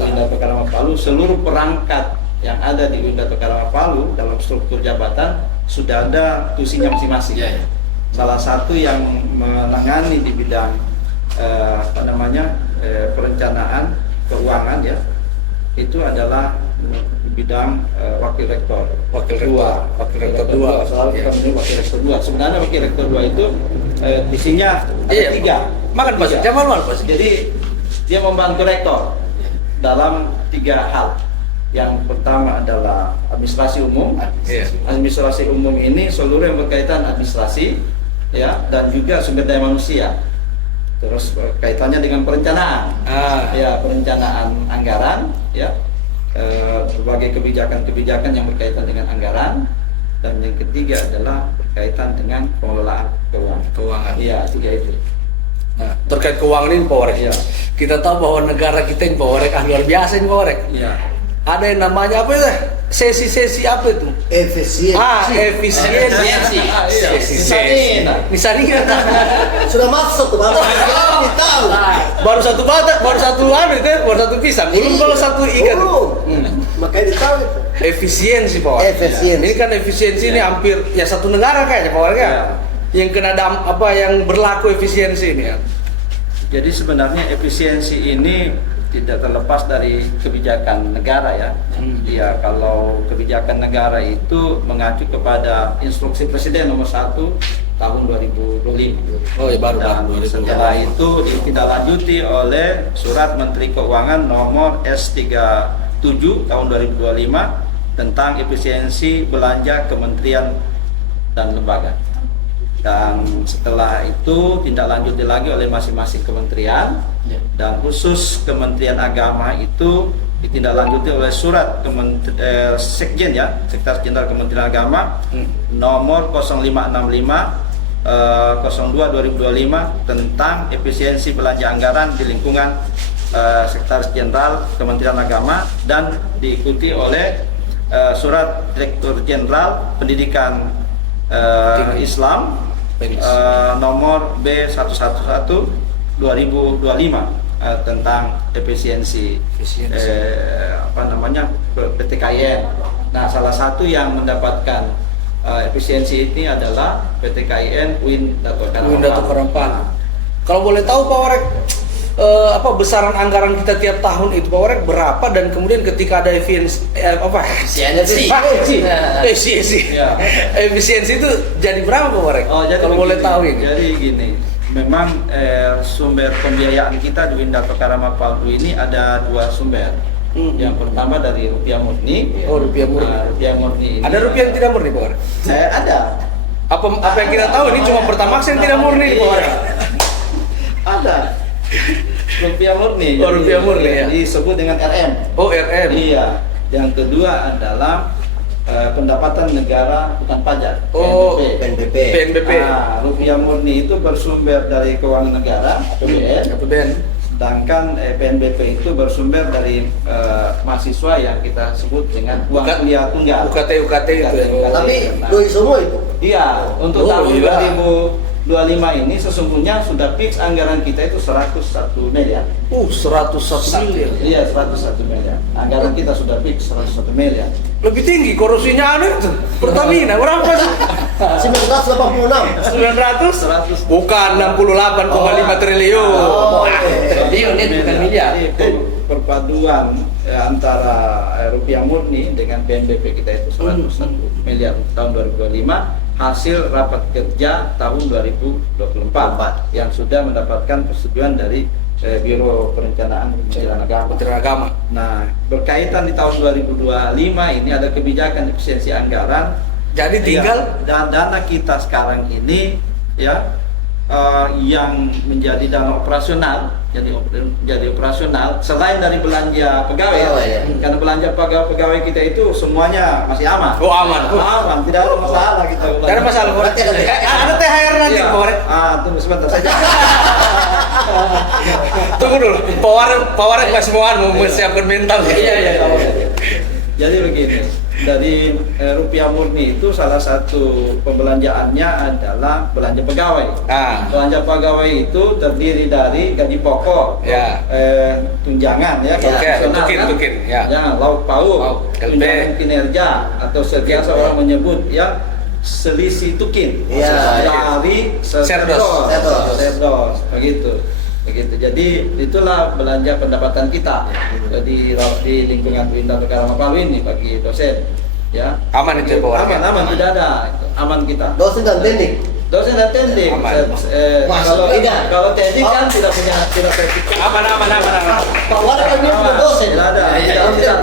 UIN Dato' Karama Palu. Seluruh perangkat yang ada di UIN Dato' Karama Palu dalam struktur jabatan sudah ada tusinya masing-masing. Iya, iya. Salah satu yang menangani di bidang perencanaan keuangan ya, itu adalah bidang wakil rektor. Wakil rektor dua. Selalu kita menyebut wakil rektor 2. Sebenarnya wakil rektor 2 itu isinya ada 3. Makan Pak. Jamal Pak. Jadi dia membantu rektor dalam 3 hal. Yang pertama adalah administrasi umum. Iya. Administrasi umum ini seluruh yang berkaitan administrasi ya, dan juga sumber daya manusia. Terus kaitannya dengan perencanaan. Ya, perencanaan anggaran ya. Berbagai kebijakan-kebijakan yang berkaitan dengan anggaran, dan yang ketiga adalah berkaitan dengan pengelolaan keuangan. Iya, 3 itu. Nah, terkait keuangan ini Pak Warek. Iya. Kita tahu bahwa negara kita ini Pak Warek luar biasa ini Pak Warek. Iya. Ada yang namanya apa ya? Sesi-sesi apa itu? Efisiensi. Efisiensi. Efisiensi. Misalnya Sudah masuk tuh Bapak. Jadi tahu. baru satu pisang, belum kalau satu ikan. Makanya ditahu itu. Efisiensi Pak Warek. Efisiensi. Ini kan efisiensi ini hampir ya satu negara kayaknya Pak Warek ya. Yang kena yang berlaku efisiensi ini ya. Jadi sebenarnya efisiensi ini tidak terlepas dari kebijakan negara ya. Ya, kalau kebijakan negara itu mengacu kepada Instruksi Presiden Nomor 1 Tahun 2025. Oh ya, baru Dan tahun 2025. setelah itu ditindaklanjuti oleh Surat Menteri Keuangan Nomor S37 Tahun 2025 tentang efisiensi belanja kementerian dan lembaga. Dan setelah itu tindak lanjuti lagi oleh masing-masing kementerian, dan khusus Kementerian Agama itu ditindaklanjuti oleh surat Sekjen ya, Sekretaris Jenderal Kementerian Agama nomor 0565 02/2025 tentang efisiensi belanja anggaran di lingkungan Sekretaris Jenderal Kementerian Agama, dan diikuti oleh surat Direktur Jenderal Pendidikan Islam nomor B111/2025 tentang efisiensi PTKIN. Nah, salah satu yang mendapatkan efisiensi ini adalah PTKIN UIN Dato' Karama Palu. Kalau boleh tahu Pak Warek, besaran anggaran kita tiap tahun itu Pak Warek berapa, dan kemudian ketika ada efisiensi Ya. efisiensi itu jadi berapa Pak Warek? Jadi kalau boleh begini, tahu ini. Jadi gini, memang sumber pembiayaan kita di Windarto Karama Palu ini ada 2 sumber. Yang pertama dari rupiah murni. Oh, rupiah murni. Rupiah murni ini Ada rupiah yang tidak murni, Pak Warek? ada. Apa yang kita tahu ini cuma Pertamax yang tidak murni, Pak Warek? Ada. Rupiah murni. Oh, rupiah murni, ya. Disebut dengan RM. Oh, RM. Iya. Yang kedua adalah pendapatan negara bukan pajak. Oh, PNBP. PNBP. Rupiah murni itu bersumber dari keuangan negara, APBN. APBN. Sedangkan PNBP itu bersumber dari mahasiswa yang kita sebut dengan uang kuliah tunggal. UKT itu ya. Tapi doi semua itu. Iya, untuk Oh, tahun iya. 2025 ini sesungguhnya sudah fix anggaran kita itu 101 miliar. 101 miliar. Iya, 101 miliar. Anggaran kita sudah fix 101 miliar. Lebih tinggi korupsinya anu itu. Pertamina berapa sih? 986. 900? 100. Bukan 68,5 triliun. Oh, Triliun itu bukan miliar. Jadi perpaduan antara rupiah murni dengan PNBP kita itu 101 miliar tahun 2025 hasil rapat kerja tahun 2024 yang sudah mendapatkan persetujuan dari Biro Perencanaan Kementerian Agama. Kementerian Agama. Nah, berkaitan di tahun 2025 ini ada kebijakan efisiensi anggaran. Jadi tinggal dan dana kita sekarang ini ya yang menjadi dana operasional, jadi operasional selain dari belanja pegawai, Pegawai, ya. karena belanja pegawai kita itu semuanya masih aman. Oh, aman. Aman, tidak ada masalah kita. Tidak ada masalah. Berarti ada Ada THR nanti, Iya. Pak Warek. Tunggu sebentar saja. Tunggu dulu. Pak Warek masih mau mempersiapkan mental. Iya. Jadi begini, dari rupiah murni itu salah satu pembelanjaannya adalah belanja pegawai. Belanja pegawai itu terdiri dari gaji pokok, Ya. tunjangan ya, Oke, konvensional, tukin, ya. Jangan lauk pauk, Lauk, tunjangan LP. kinerja atau biasa orang menyebut ya selisih tukin Ya, dari Serdos. begitu. Jadi itulah belanja pendapatan kita di lingkungan Windarto Karama Palu ini bagi dosen ya. Aman itu, Pak Warek. Aman, tidak ada, aman kita. Dosen dan teknik. Dosen dan teknik. Aman. Kalau Tidak. kalau teknik kan tidak sertifikat. Aman. Pak Warek kan dia punya dosen. Tidak ada,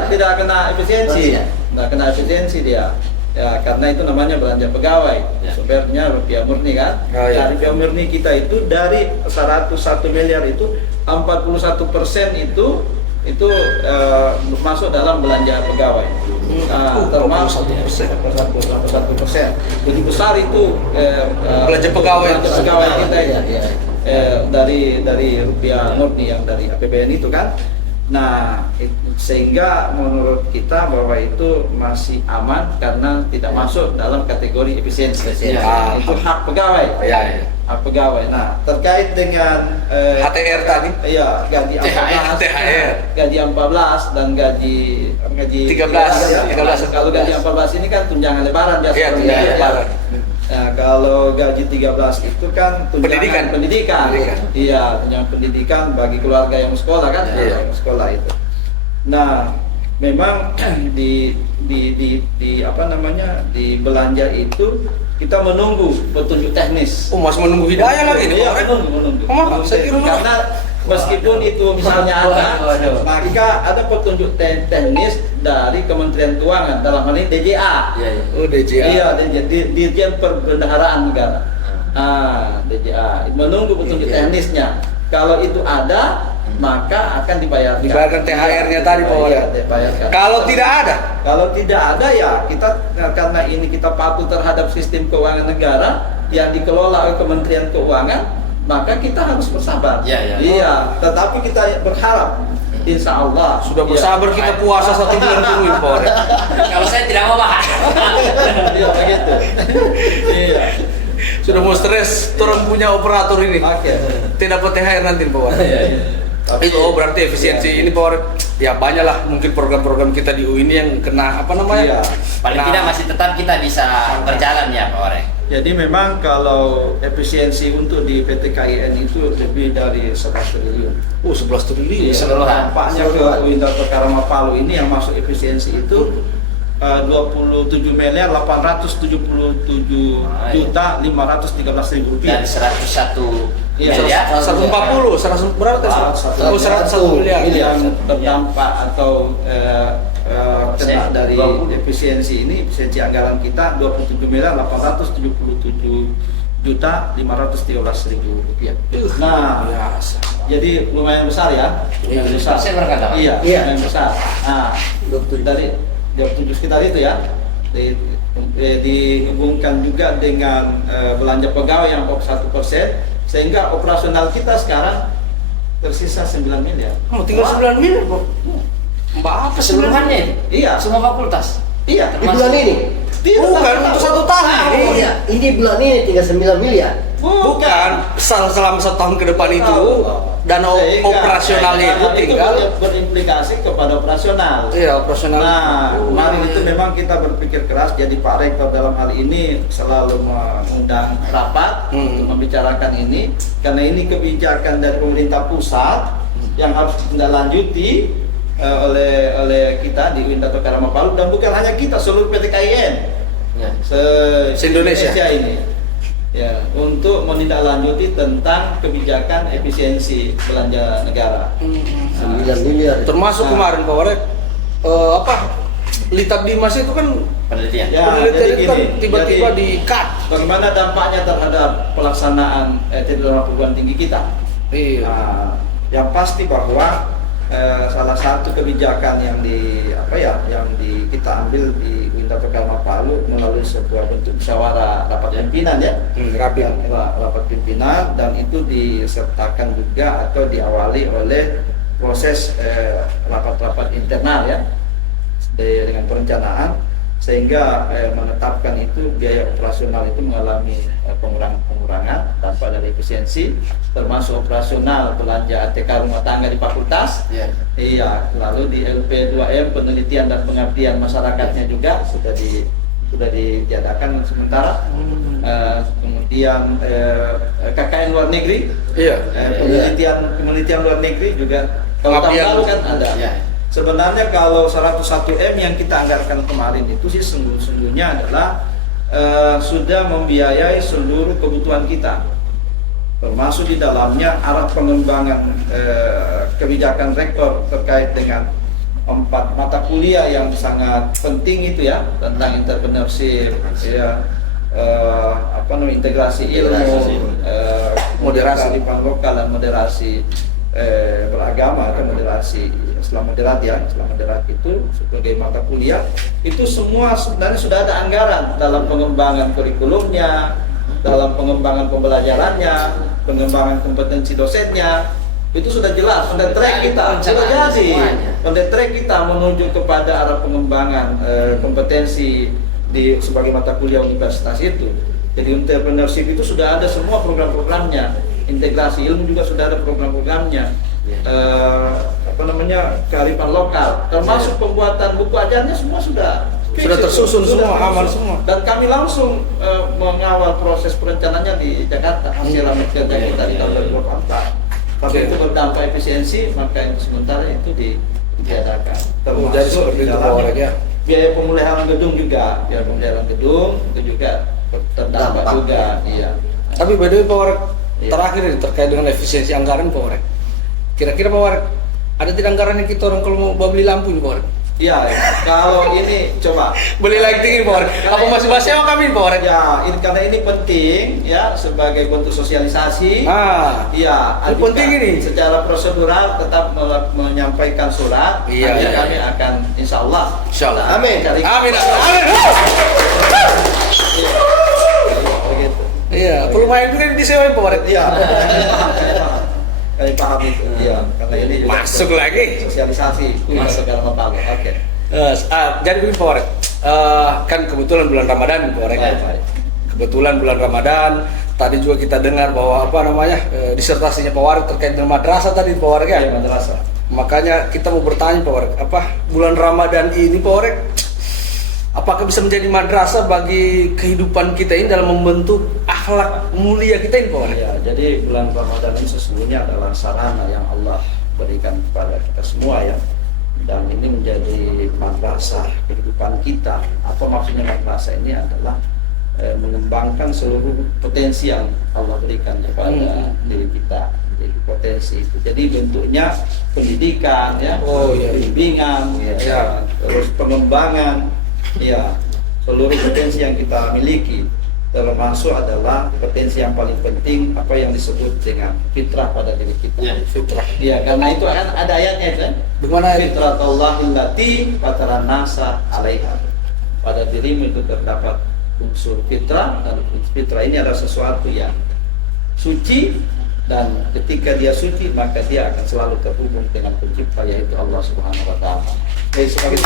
tidak kena efisiensi. Tidak. Tidak kena efisiensi dia. Ya, karena itu namanya belanja pegawai. Ya. Sumbernya rupiah murni kan. Oh, iya. Dari rupiah murni kita itu dari 101 miliar itu 41% itu masuk dalam belanja pegawai. Nah, termasuk 41%. Jadi besar itu Belanja pegawai. belanja pegawai kita itu. Iya. Dari rupiah murni yang dari APBN itu kan. Nah, sehingga menurut kita bahwa itu masih aman karena tidak masuk dalam kategori efisiensi. Efisiensi. Itu hak pegawai. Ya. Hak pegawai. Nah, terkait dengan HTR tadi? Iya, gaji 14, THR. gaji 14 dan gaji 13, ya. 13. Kalau gaji 14 ini kan tunjangan lebaran biasa. Iya, tunjangan Ya. lebaran. Nah, kalau gaji 13 itu kan tunjangan pendidikan. Iya, tunjangan pendidikan bagi keluarga yang sekolah kan, Iya. yang sekolah itu. Nah, memang di apa namanya? Di belanja itu kita menunggu petunjuk teknis. Oh, masih menunggu hidayah lagi nih, Iya, Pak Warek. menunggu. Oh, maaf, saya kira dulu. Karena meskipun itu misalnya ada, maka ada petunjuk teknis dari Kementerian Keuangan dalam hal ini DJA. Oh, DJA. Iya, Dirjen Perbendaharaan Negara. DJA menunggu petunjuk teknisnya. Kalau itu ada, maka akan dibayarkan. Dibayarkan THR-nya tadi, Pak Warek. Iya, dibayarkan. Kalau tidak ada, Kalau tidak ada ya kita karena ini kita patuh terhadap sistem keuangan negara yang dikelola oleh Kementerian Keuangan, maka kita harus bersabar. Iya, tetapi kita berharap insya Allah sudah bersabar kita puasa 1 bulan penuh, Pak Warek. Kalau saya tidak mau bahas. Iya begitu. Iya. Sudah mau stres, orang punya operator ini. Oke. Tidak dapat THR nanti, Pak Warek. Itu berarti efisiensi ini Pak Warek. Ya banyak lah mungkin program-program kita di UI ini yang kena apa namanya? Iya. Paling tidak masih tetap kita bisa berjalan ya Pak Warek. Jadi memang kalau efisiensi untuk di PT KIN itu lebih dari 11 triliun. 11 triliun. Keseluruhan. Dampaknya ke Windarto Karama Palu ini yang masuk efisiensi itu 27 miliar 877 juta 513 ribu Dari rupiah. 101 Iya, miliar. 140, 100 berapa tadi? Oh, 101 miliar. yang terdampak atau kena dari 20. efisiensi ini, efisiensi anggaran kita 27.877.513.000 rupiah. Nah, Biasa. jadi lumayan besar ya, lumayan besar. Persen berkata, Pak? Iya, Iya. lumayan besar. Nah, 27. dari 27 sekitar itu ya, dihubungkan juga dengan belanja pegawai yang 1%, sehingga operasional kita sekarang tersisa 9 miliar. Oh, tinggal 9 miliar, Bro. Mbak apa Keseluruhannya itu? Iya. Semua fakultas? Iya. Di bulan ini. Tidak, Bukan, tak- untuk 1 tahun. Oh iya, ini bulan ini tinggal 9 miliar. Bukan, selama 1 tahun ke depan itu dana Sehingga, operasionalnya itu itu tinggal. berimplikasi kepada operasional. Iya, operasional. Nah, Oh, kemarin itu iya. memang kita berpikir keras. Jadi Pak Rektor dalam hal ini selalu mengundang rapat untuk membicarakan ini, karena ini kebijakan dari pemerintah pusat yang harus ditindaklanjuti oleh kita di UIN Dato Karama Palu, dan bukan hanya kita, seluruh PT KIN Ya. Se-Indonesia. ini. Ya, untuk menindaklanjuti tentang kebijakan efisiensi belanja negara. 9 miliar. Termasuk Nah. kemarin Pak Warek, Litab Dimas itu kan Penelitian. Ya, penelitian jadi itu kan gini, tiba-tiba jadi- di-cut. Bagaimana dampaknya terhadap pelaksanaan titular perguruan tinggi kita? Iya. Nah, yang pasti bahwa salah satu kebijakan yang kita ambil di UIN Dato Karama Palu melalui sebuah bentuk musyawarah rapat pimpinan ya. Rapi. Rapat pimpinan, dan itu disertakan juga atau diawali oleh proses rapat-rapat internal ya, dengan perencanaan, sehingga menetapkan itu biaya operasional itu mengalami pengurangan tanpa dari efisiensi, termasuk operasional belanja ATK rumah tangga di fakultas. Ya. Iya, lalu di LP2M penelitian dan pengabdian masyarakatnya juga sudah ditiadakan sementara. Kemudian KKN luar negeri, Iya. penelitian luar negeri juga. Kalau tahun Pengabdian. lalu kan ada. Ya. Sebenarnya kalau 101 M yang kita anggarkan kemarin itu sih sungguh-sungguhnya adalah sudah membiayai seluruh kebutuhan kita, termasuk di dalamnya arah pengembangan kebijakan rektor terkait dengan 4 mata kuliah yang sangat penting itu ya, tentang entrepreneurship, ya, integrasi ilmu, moderasi kearifan lokal, dan moderasi beragama atau moderasi Islam moderat ya. Islam moderat itu sebagai mata kuliah itu semua sebenarnya sudah ada anggaran dalam pengembangan kurikulumnya, dalam pengembangan pembelajarannya, pengembangan kompetensi dosennya. Itu sudah jelas, on the track kita sudah jadi, on the track kita menuju kepada arah pengembangan kompetensi di sebagai mata kuliah universitas itu. Jadi entrepreneurship itu sudah ada semua program-programnya, integrasi ilmu juga sudah ada program-programnya, kearifan lokal, termasuk pembuatan buku ajarnya semua sudah tersusun semua, aman semua. Dan kami langsung mengawal proses perencanaannya di Jakarta, hasil rapat kerja kita di tahun 2024. Tapi itu berdampak efisiensi, maka itu sementara itu ditiadakan. Oh, jadi seperti itu Pak Warek ya. Biaya pemeliharaan gedung juga, biaya pemeliharaan gedung itu juga terdampak Dampak. juga, iya. Tapi by the way Pak Warek, Iya. terakhir ini terkait dengan efisiensi anggaran Pak Warek. Kira-kira Pak Warek, ada tidak anggaran yang kita orang kalau mau beli lampu nih Pak Warek? Iya, kalau ini coba Beli lighting ini Pak Warek. Apa masih bahasnya kami Pak Warek? ya, karena ini penting ya sebagai bentuk sosialisasi. Iya, Ini penting ini. Secara prosedural tetap menyampaikan surat. Iya, Nanti iya, kami iya. akan insya Allah. Insyaallah. Amin. Cari- Amin. Amin. Iya. Begitu. Iya, lumayan juga disewain Pak Warek. Iya. Kami paham itu. Iya, karena ini juga Masuk lagi. sosialisasi Masuk. segala macam. Oke. Jadi begini Pak Warek, kan kebetulan bulan Ramadan Pak Warek. Baik. Kebetulan bulan Ramadan, tadi juga kita dengar bahwa disertasinya Pak Warek terkait dengan madrasah tadi Pak Warek ya. Iya, madrasah. Makanya kita mau bertanya Pak Warek, bulan Ramadan ini Pak Warek, apakah bisa menjadi madrasah bagi kehidupan kita ini dalam membentuk akhlak mulia kita ini Pak Warek? Ya, jadi bulan Ramadan ini sesungguhnya adalah sarana yang Allah berikan kepada kita semua ya. Dan ini menjadi madrasah kehidupan kita. Apa maksudnya madrasah ini adalah mengembangkan seluruh potensi yang Allah berikan kepada diri kita. Jadi potensi itu. Jadi bentuknya pendidikan, ya, bimbingan, ya, terus pengembangan, ya, seluruh potensi yang kita miliki. Termasuk adalah potensi yang paling penting apa yang disebut dengan fitrah pada diri kita. Ya, fitrah. Ya, karena itu kan ada ayatnya kan. Bagaimana ayat? Fitratullahil lati fataran nasa 'alaiha. Pada dirimu itu terdapat unsur fitrah, dan fitrah ini adalah sesuatu yang suci, dan ketika dia suci maka dia akan selalu terhubung dengan pencipta, yaitu Allah Subhanahu wa taala. Jadi sebagai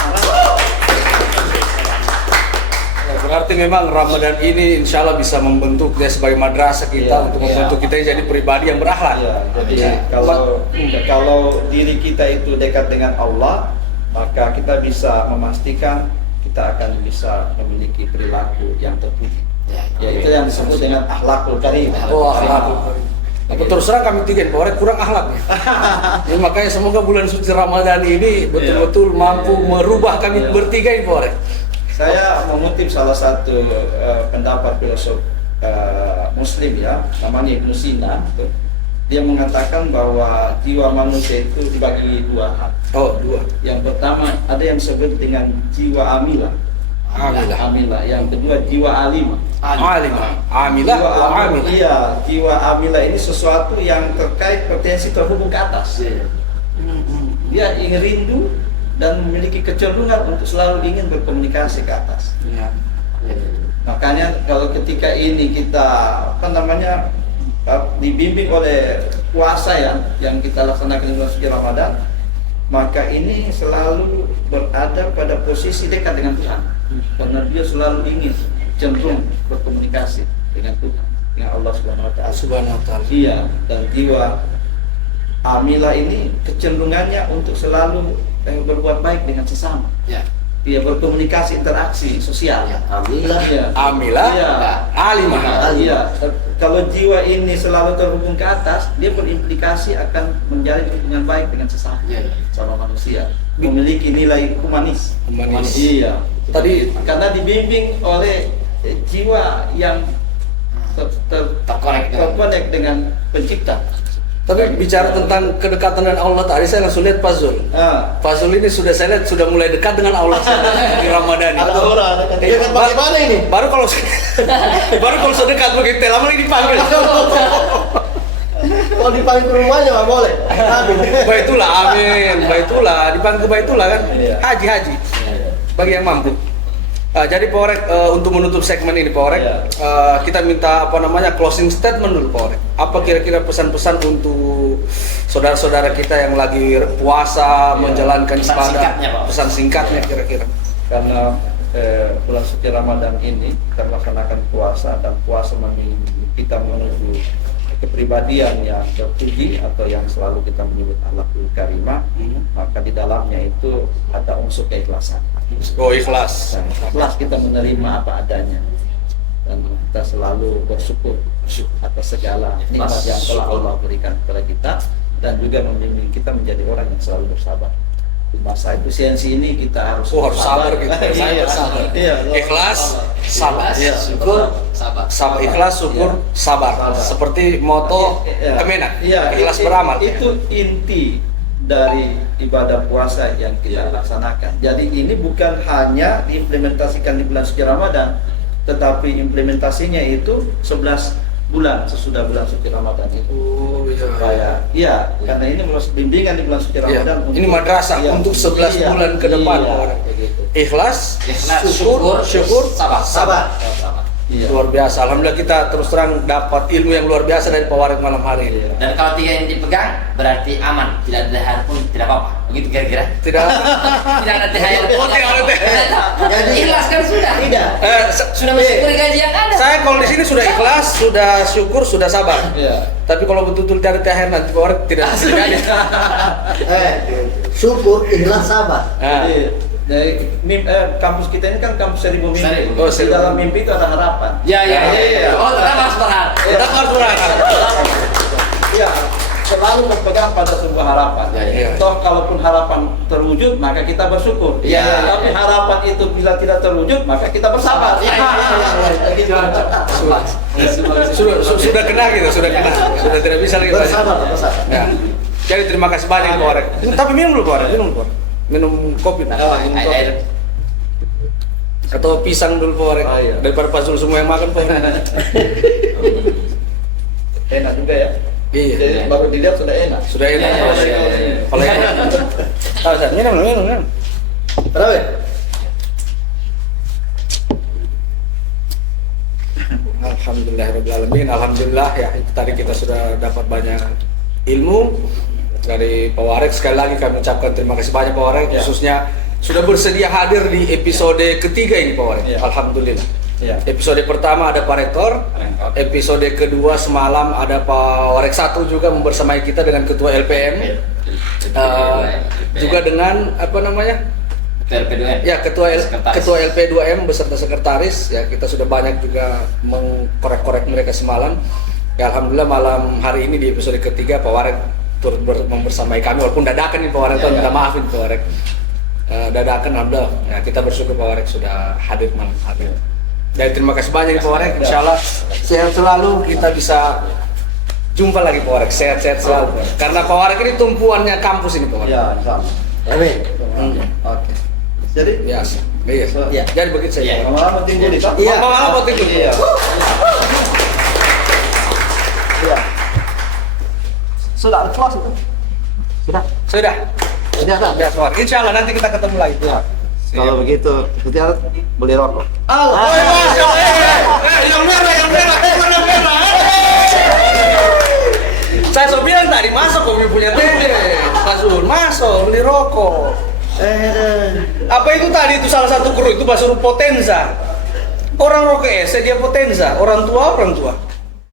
Berarti memang Ramadan ini insya Allah bisa membentuk dia sebagai madrasah kita untuk membentuk kita jadi pribadi yang berakhlak. Ya, jadi kalau diri kita itu dekat dengan Allah, maka kita bisa memastikan kita akan bisa memiliki perilaku yang terpuji. Ya, itu yang disebut dengan akhlakul karim. Oh, akhlakul karim. Aku terus terang kami tiga orang kurang akhlak. Ya, makanya semoga bulan suci Ramadan ini betul-betul mampu merubah kami bertiga ini, Pak. Saya mengutip salah satu pendapat filosof Muslim, ya, namanya Ibnu Sina. Dia mengatakan bahwa jiwa manusia itu dibagi dua hal. Oh, dua. Yang pertama ada yang disebut dengan jiwa amilah. Amilah. Yang kedua jiwa alimah. Amilah wa amilah. Iya, jiwa amilah ini sesuatu yang terkait potensi terhubung ke atas. Dia ingin rindu dan memiliki kecenderungan untuk selalu ingin berkomunikasi ke atas. Makanya kalau ketika ini kita dibimbing oleh puasa yang kita laksanakan di bulan suci Ramadan, maka ini selalu berada pada posisi dekat dengan Tuhan, karena dia selalu ingin cenderung berkomunikasi dengan Tuhan, dengan Allah Subhanahu wa taala. Iya, dan jiwa amilah ini kecenderungannya untuk selalu berbuat baik dengan sesama. Dia berkomunikasi, interaksi sosial. Amilah, alimah. Iya. Kalau jiwa ini selalu terhubung ke atas, dia berimplikasi akan menjalin hubungan baik dengan sesama, sama manusia. Memiliki nilai humanis. Iya. Tadi karena dibimbing oleh jiwa yang terkonek dengan pencipta. Tapi bicara tentang kedekatan dengan Allah tadi, saya langsung lihat Pak Zul. Pak Zul ini saya lihat sudah mulai dekat dengan Allah di Ramadan ini. Bagaimana ini? Baru kalau sudah dekat begitu lama lagi dipanggil. Kalau dipanggil ke rumahnya nggak boleh. Baitullah, amin. Baitullah, dipanggil ke Baitullah kan? Haji. Bagi yang mampu. Jadi Pak Orek, untuk menutup segmen ini Pak Orek, kita minta closing statement dulu Pak Orek. Apa kira-kira pesan-pesan untuk saudara-saudara kita yang lagi puasa, menjalankan ibadah, pesan singkatnya kira-kira. Karena bulan suci Ramadan ini kita melaksanakan puasa, dan puasa kita menuju kepribadian yang terpuji atau yang selalu kita menyebut akhlakul karimah, maka di dalamnya itu ada unsur keikhlasan. Ikhlas. Ikhlas, kita menerima apa adanya, dan kita selalu bersyukur atas segala nikmat yang telah Allah berikan kepada kita, dan juga membimbing kita menjadi orang yang selalu bersabar. Di masa efisiensi ini kita harus sabar gitu. Sabar. Ikhlas, sabar. Syukur, sabar. Ikhlas, syukur, sabar. Seperti moto Kemenak. Ikhlas beramal. Itu inti dari ibadah puasa yang kita laksanakan. Jadi ini bukan hanya diimplementasikan di bulan suci Ramadan, tetapi implementasinya itu 11 bulan sesudah bulan suci Ramadan itu. Karena ini bimbingan di bulan suci Ramadan. Ini madrasah untuk 11 bulan ke depan. Ikhlas, syukur, sabar. Luar biasa. Alhamdulillah kita terus terang dapat ilmu yang luar biasa dari Pak Warid malam hari ini. Dan kalau tiga ini dipegang berarti aman, tidak ada THR pun tidak apa-apa. Begitu kira-kira? Tidak ada THR. Tidak ada THR. Jadi ikhlas kan sudah? Tidak. Sudah mensyukuri gaji yang ada. Saya kalau di sini sudah ikhlas, sudah syukur, sudah sabar. Tapi kalau betul-betul tidak ada THR nanti Pak Warid tidak ada. Syukur, ikhlas, sabar. Dari kampus kita ini kan kampus seribu mimpi. Di dalam mimpi itu ada harapan. Oh, tetap harus berharap. Tetap harus berharap. Iya. selalu berpegang pada sebuah harapan. Ya. Toh kalaupun harapan terwujud, maka kita bersyukur. Ya. Tapi harapan itu bila tidak terwujud, maka kita bersabar. Sudah kena gitu, sudah kena. Sudah tidak bisa lagi banyak. Bersabar. Ya. Jadi terima kasih banyak Pak Warek. Tapi minum dulu Pak Warek, minum dulu Pak. Minum kopi. Minum kopi. Air. Atau pisang dulu Pak Warek. Oh, iya. Daripada Pak Zul semua yang makan Pak. Enak juga ya. Iya. Jadi baru dilihat sudah enak. Sudah enak. Iya. Kalau enak. Tahu Ustaz, minum. Berapa? Alhamdulillahirrahmanirrahim. Alhamdulillah ya, itu tadi kita sudah dapat banyak ilmu dari Pak Warek. Sekali lagi kami ucapkan terima kasih banyak Pak Warek, Ya. khususnya sudah bersedia hadir di episode ketiga ini Pak Warek. Ya. Alhamdulillah. Ya. Episode pertama ada Pak Rektor, episode kedua semalam ada Pak Warek 1 juga membersamai kita dengan Ketua LPM, juga dengan apa namanya? LP2M. Ya, Sekretaris. ketua LP2M beserta sekretaris. Ya, kita sudah banyak juga mengkorek-korek mereka semalam. Ya, alhamdulillah malam hari ini di episode ketiga Pak Warek turut membersamai kami, walaupun dadakan nih Pak Warek, Ya, ya. minta maaf nih Pak Warek. Dadakan alhamdulillah. Ya, kita bersyukur Pak Warek sudah hadir malam hari. Dan terima kasih banyak Pak Warek. Insyaallah sehat selalu, kita bisa jumpa lagi Pak Warek. Sehat-sehat selalu. Karena Pak Warek ini tumpuannya kampus ini Pak Warek. Ya, sama. Amin. Oke. Jadi, Ya, iya. Ya. Jadi begitu saja. Ya. lama-lama tinggal di sana. Iya. Lama-lama tinggal. Iya. Iya. Sudah ada kelas itu. Sudah. Sudah. Sudah, Pak. Ya, Pak. Insya Allah nanti kita ketemu lagi. Ya. Kalau begitu, Setiawan beli rokok. Yang merah. Saya sudah bilang tadi masuk kami punya tende. Pak Zul, masuk beli rokok. Apa itu tadi itu salah satu kru itu bahasa Potenza. Orang rokok dia Potenza, orang tua.